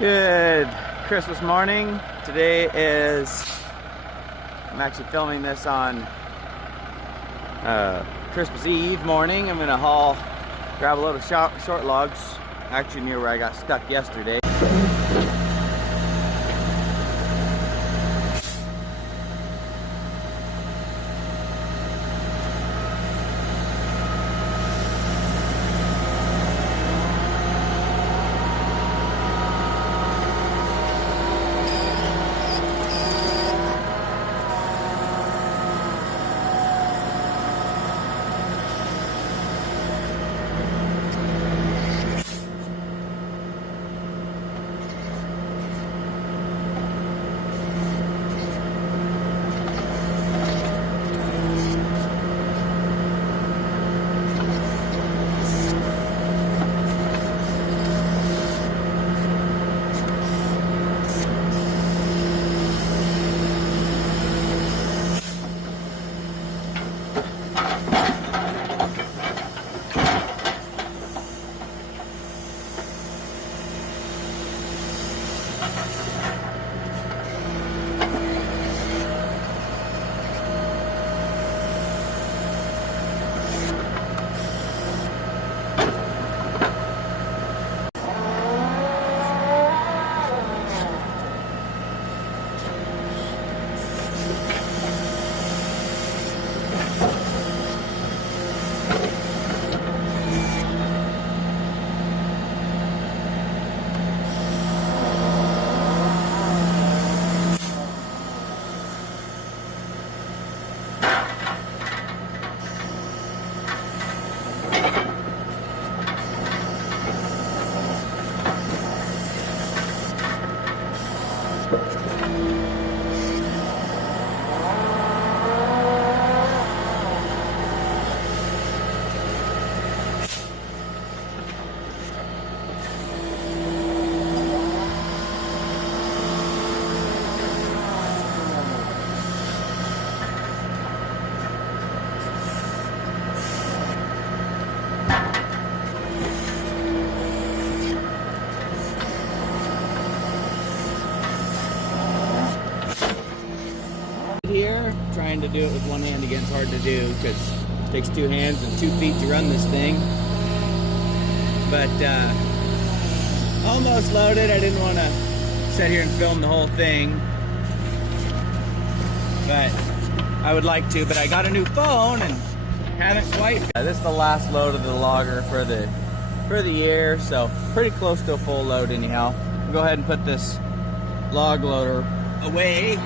Good Christmas morning. Today is, I'm actually filming this on Christmas Eve morning. I'm gonna grab a load of short logs, actually near where I got stuck yesterday. Here, trying to do it with one hand again is hard to do because it takes two hands and 2 feet to run this thing. But almost loaded. I didn't want to sit here and film the whole thing, but I would like to. But I got a new phone and haven't quite. This is the last load of the logger for the year, so pretty close to a full load anyhow. I'll go ahead and put this log loader away.